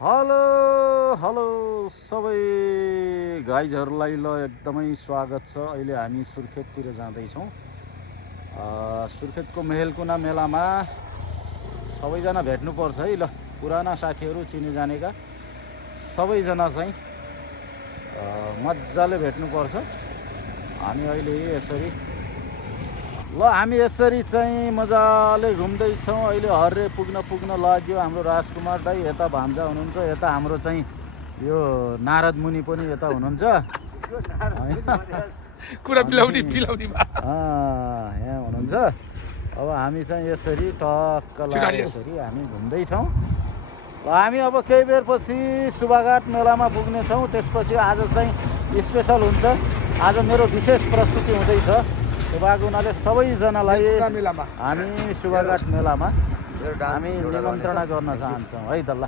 Hello hello सबै गाइजहरूलाई ल एकदमै स्वागत छ। अहिले हामी सुर्खेततिर जाँदैछौँ। सुर्खेतको मेहेलकुना मेलामा सबैजना भेट्नुपर्छ है। ल पुराना साथीहरू चिने जानेका सबैजना चाहिँ मजाले भेट्नुपर्छ। हामी अहिले यसरी हामी यसरी चाहिँ मजाले घुम्दैछौँ। अहिले हर्रे पुग्न लाग्यो। हाम्रो राजकुमार दाई यता भान्जा हुनुहुन्छ, यता हाम्रो चाहिँ यो नारद मुनि पनि यता हुनुहुन्छ कुरा पिलाउने यहाँ हुनुहुन्छ। अब हामी चाहिँ यसरी टक्क लागेर यसरी हामी घुम्दैछौँ। हामी अब केही बेरपछि सुबाघाट मेलामा पुग्नेछौँ। त्यसपछि आज चाहिँ स्पेसल हुन्छ। आज मेरो विशेष प्रस्तुति हुँदैछ। त्यो भएको हुनाले सबैजनालाई हामी सुबाघाट मेलामा हामी निमन्त्रणा गर्न चाहन्छौँ है त। ल